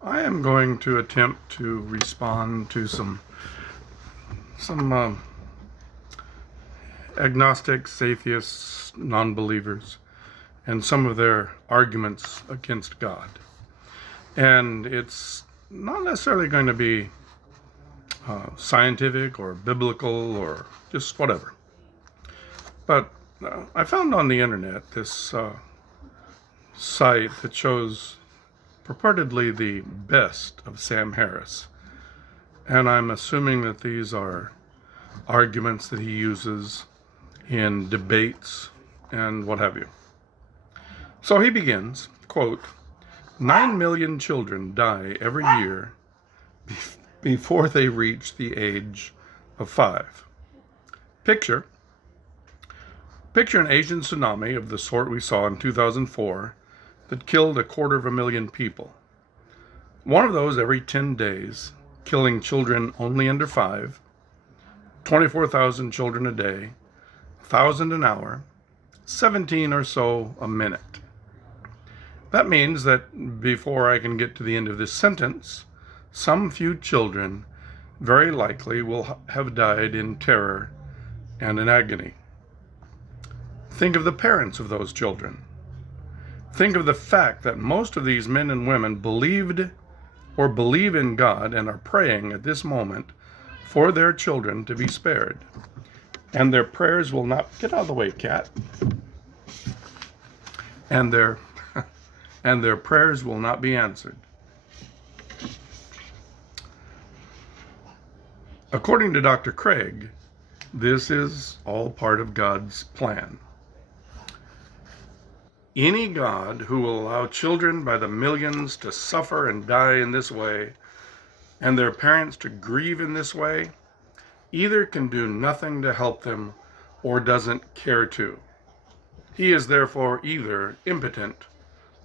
I am going to attempt to respond to some agnostics, atheists, non-believers, and some of their arguments against God. And it's not necessarily going to be scientific or biblical or just whatever. But I found on the internet this site that shows purportedly the best of Sam Harris. And I'm assuming that these are arguments that he uses in debates and what have you. So he begins, quote, 9 million children die every year before they reach the age of 5. Picture an Asian tsunami of the sort we saw in 2004 that killed 250,000 people. One of those every 10 days, killing children only under 5, 24,000 children a day, 1,000 an hour, 17 or so a minute. That means that before I can get to the end of this sentence, some few children very likely will have died in terror and in agony. Think of the parents of those children. Think of the fact that most of these men and women believed or believe in God and are praying at this moment for their children to be spared. And their prayers will not... Get out of the way, cat. And their prayers will not be answered. According to Dr. Craig, this is all part of God's plan. Any God who will allow children by the millions to suffer and die in this way, and their parents to grieve in this way, either can do nothing to help them or doesn't care to. He is therefore either impotent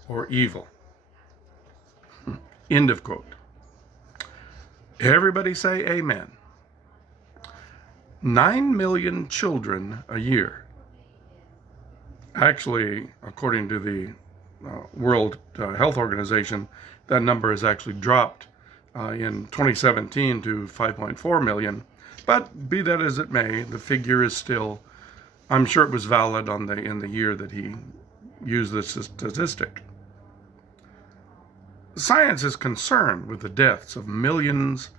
or evil. End of quote. Everybody say amen. 9 million children a year. Actually, according to the World Health Organization, that number has actually dropped in 2017 to 5.4 million. But be that as it may, the figure is still, I'm sure it was valid in the year that he used this statistic. Science is concerned with the deaths of millions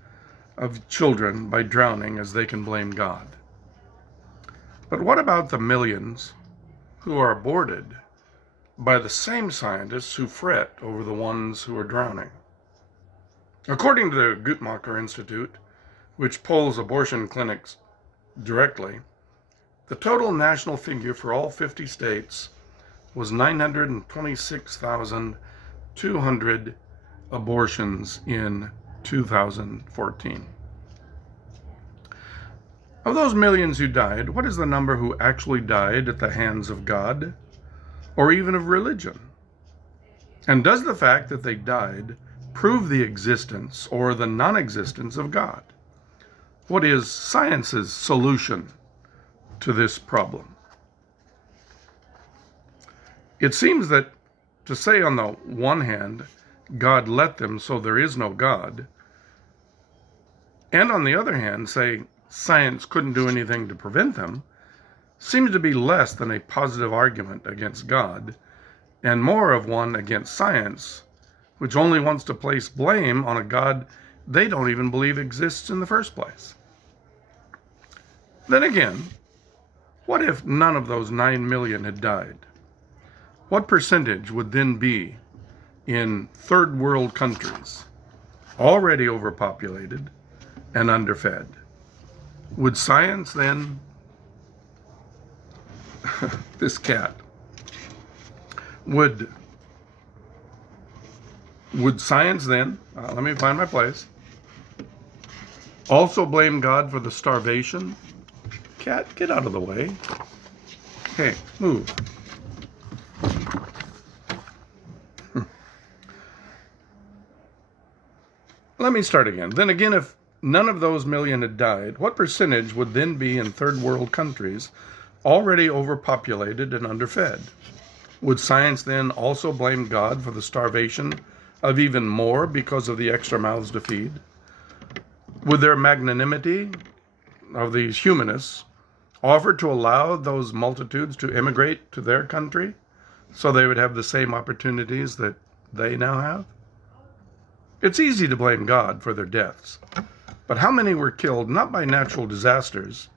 of children by drowning as they can blame God. But what about the millions who are aborted by the same scientists who fret over the ones who are drowning? According to the Guttmacher Institute, which polls abortion clinics directly, the total national figure for all 50 states was 926,200 abortions in 2014. Of those millions who died, what is the number who actually died at the hands of God or even of religion? And does the fact that they died prove the existence or the non-existence of God? What is science's solution to this problem? It seems that to say on the one hand, God let them so there is no God, and on the other hand say science couldn't do anything to prevent them, seems to be less than a positive argument against God and more of one against science, which only wants to place blame on a God they don't even believe exists in the first place. Then again, what if none of those 9 million had died? What percentage would then be in third world countries, already overpopulated and underfed? Would science then, this cat, would science then, let me find my place, also blame God for the starvation? Cat, get out of the way. Okay, move. Let me start again. Then again, if none of those million had died, what percentage would then be in third world countries already overpopulated and underfed? Would science then also blame God for the starvation of even more because of the extra mouths to feed? Would their magnanimity of these humanists offer to allow those multitudes to immigrate to their country so they would have the same opportunities that they now have? It's easy to blame God for their deaths, but how many were killed not by natural disasters,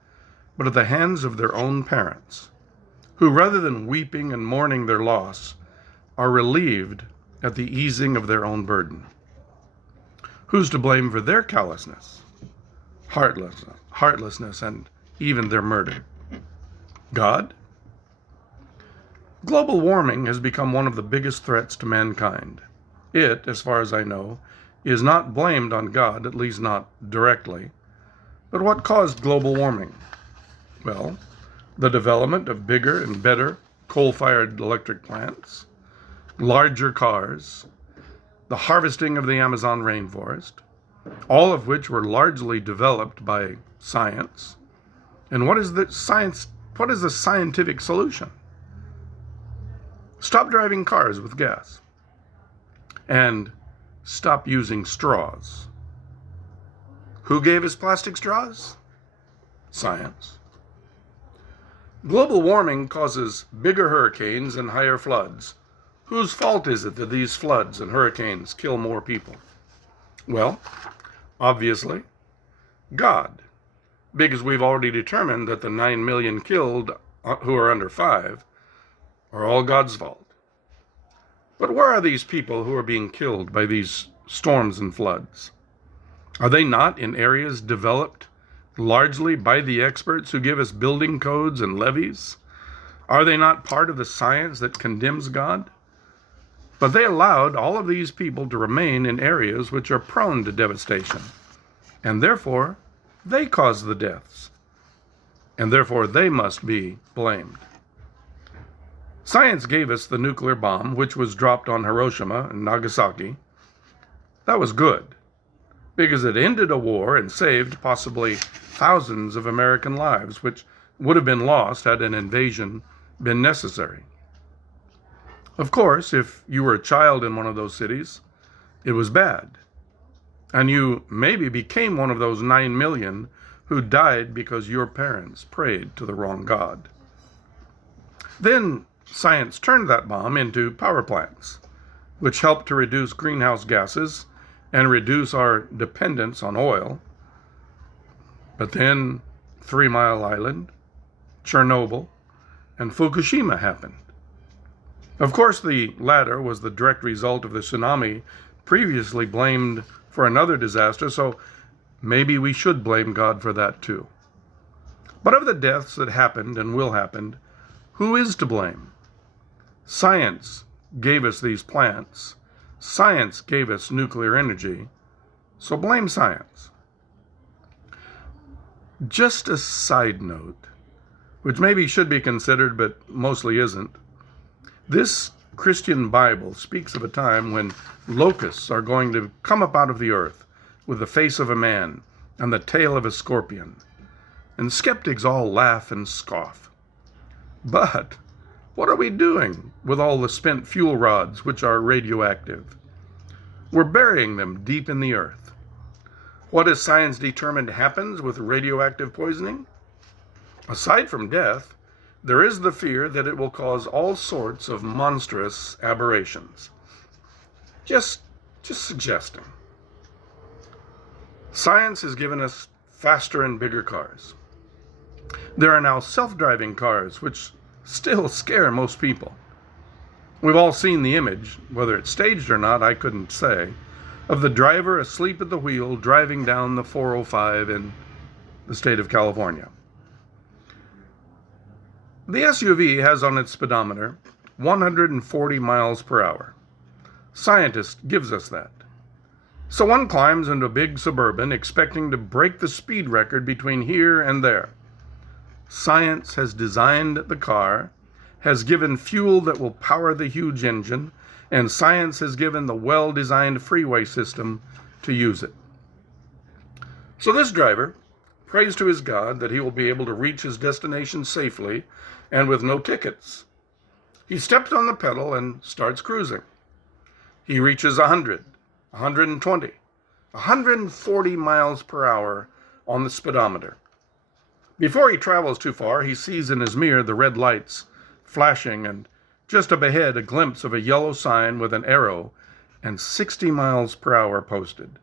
but at the hands of their own parents, who rather than weeping and mourning their loss, are relieved at the easing of their own burden? Who's to blame for their callousness, heartlessness, and even their murder? God? Global warming has become one of the biggest threats to mankind. It, as far as I know, is not blamed on God, at least not directly. But what caused global warming? Well, the development of bigger and better coal-fired electric plants, larger cars, the harvesting of the Amazon rainforest, all of which were largely developed by science. And what is the scientific solution? Stop driving cars with gas. And stop using straws. Who gave us plastic straws? Science. Global warming causes bigger hurricanes and higher floods. Whose fault is it that these floods and hurricanes kill more people? Well, obviously, God. Because we've already determined that the 9 million killed who are under 5 are all God's fault. But where are these people who are being killed by these storms and floods? Are they not in areas developed largely by the experts who give us building codes and levees? Are they not part of the science that condemns God? But they allowed all of these people to remain in areas which are prone to devastation, and therefore they caused the deaths, and therefore they must be blamed. Science gave us the nuclear bomb, which was dropped on Hiroshima and Nagasaki. That was good, because it ended a war and saved possibly thousands of American lives, which would have been lost had an invasion been necessary. Of course, if you were a child in one of those cities, it was bad. And you maybe became one of those 9 million who died because your parents prayed to the wrong God. Then science turned that bomb into power plants, which helped to reduce greenhouse gases and reduce our dependence on oil. But then 3 Mile Island, Chernobyl, and Fukushima happened. Of course, the latter was the direct result of the tsunami previously blamed for another disaster, so maybe we should blame God for that too. But of the deaths that happened and will happen, who is to blame? Science gave us these plants. Science gave us nuclear energy. So blame science. Just a side note, which maybe should be considered but mostly isn't. This Christian Bible speaks of a time when locusts are going to come up out of the earth with the face of a man and the tail of a scorpion. And skeptics all laugh and scoff. But what are we doing with all the spent fuel rods which are radioactive? We're burying them deep in the earth. What has science determined happens with radioactive poisoning? Aside from death, there is the fear that it will cause all sorts of monstrous aberrations. Just suggesting. Science has given us faster and bigger cars. There are now self-driving cars, which still scare most people. We've all seen the image, whether it's staged or not, I couldn't say, of the driver asleep at the wheel driving down the 405 in the state of California. The SUV has on its speedometer 140 miles per hour. Scientist gives us that. So one climbs into a big Suburban expecting to break the speed record between here and there. Science has designed the car, has given fuel that will power the huge engine, and science has given the well-designed freeway system to use it. So this driver prays to his God that he will be able to reach his destination safely and with no tickets. He steps on the pedal and starts cruising. he reaches 100, 120, 140 miles per hour on the speedometer. Before he travels too far, he sees in his mirror the red lights flashing and just up ahead a glimpse of a yellow sign with an arrow and 60 miles per hour posted.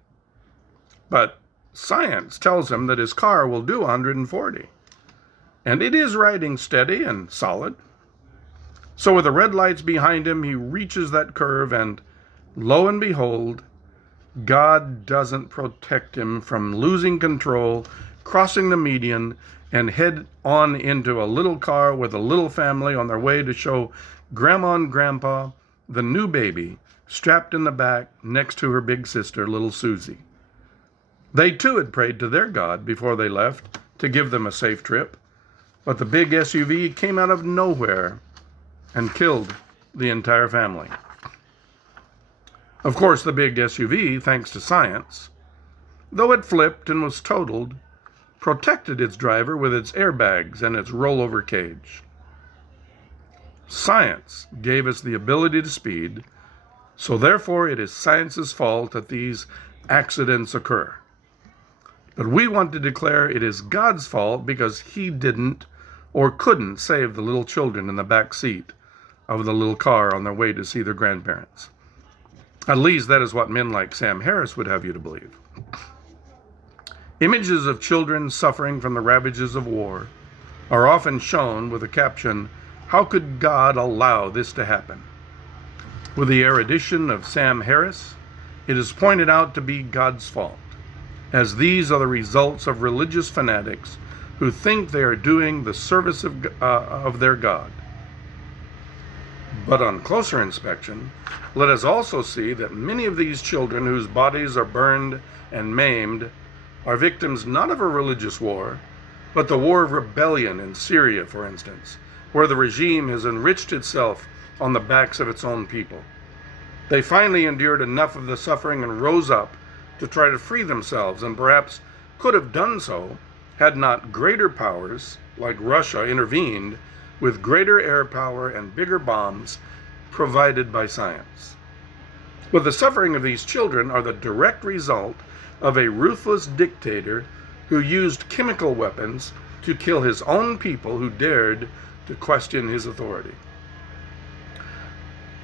But science tells him that his car will do 140, and it is riding steady and solid. So with the red lights behind him, he reaches that curve, and lo and behold, God doesn't protect him from losing control, crossing the median, and head on into a little car with a little family on their way to show Grandma and Grandpa the new baby strapped in the back next to her big sister, little Susie. They too had prayed to their God before they left to give them a safe trip, but the big SUV came out of nowhere and killed the entire family. Of course, the big SUV, thanks to science, though it flipped and was totaled, protected its driver with its airbags and its rollover cage. Science gave us the ability to speed, so therefore it is science's fault that these accidents occur. But we want to declare it is God's fault because he didn't or couldn't save the little children in the back seat of the little car on their way to see their grandparents. At least that is what men like Sam Harris would have you to believe. Images of children suffering from the ravages of war are often shown with the caption, "How could God allow this to happen?" With the erudition of Sam Harris, it is pointed out to be God's fault, as these are the results of religious fanatics who think they are doing the service of their God. But on closer inspection, let us also see that many of these children whose bodies are burned and maimed are victims not of a religious war, but the war of rebellion in Syria, for instance, where the regime has enriched itself on the backs of its own people. They finally endured enough of the suffering and rose up to try to free themselves, and perhaps could have done so had not greater powers, like Russia, intervened with greater air power and bigger bombs provided by science. But the suffering of these children are the direct result of a ruthless dictator who used chemical weapons to kill his own people who dared to question his authority.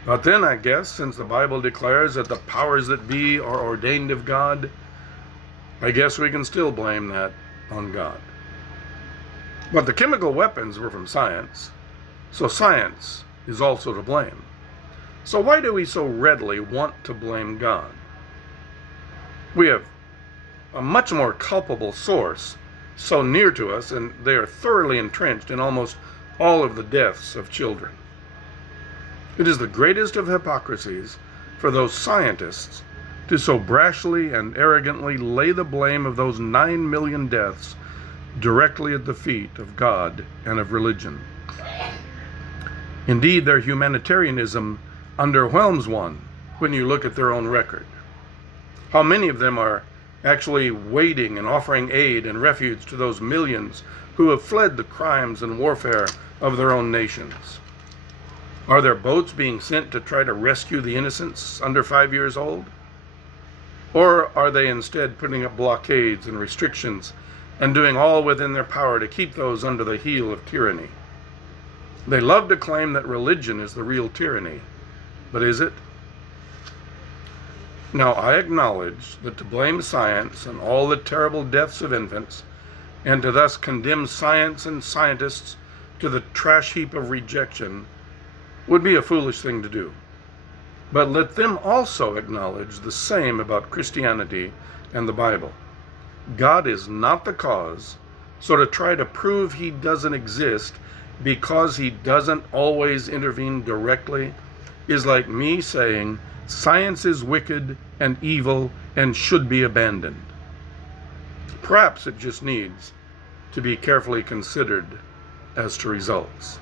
But then, I guess, since the Bible declares that the powers that be are ordained of God, I guess we can still blame that on God. But the chemical weapons were from science, so science is also to blame. So why do we so readily want to blame God? We have a much more culpable source so near to us, and they are thoroughly entrenched in almost all of the deaths of children. It is the greatest of hypocrisies for those scientists to so brashly and arrogantly lay the blame of those 9 million deaths directly at the feet of God and of religion. Indeed, their humanitarianism underwhelms one when you look at their own record. How many of them are actually waiting and offering aid and refuge to those millions who have fled the crimes and warfare of their own nations? Are there boats being sent to try to rescue the innocents under 5 years old? Or are they instead putting up blockades and restrictions and doing all within their power to keep those under the heel of tyranny? They love to claim that religion is the real tyranny, but is it? Now, I acknowledge that to blame science and all the terrible deaths of infants, and to thus condemn science and scientists to the trash heap of rejection, would be a foolish thing to do. But let them also acknowledge the same about Christianity and the Bible. God is not the cause, so to try to prove he doesn't exist because he doesn't always intervene directly is like me saying science is wicked and evil and should be abandoned. Perhaps it just needs to be carefully considered as to results.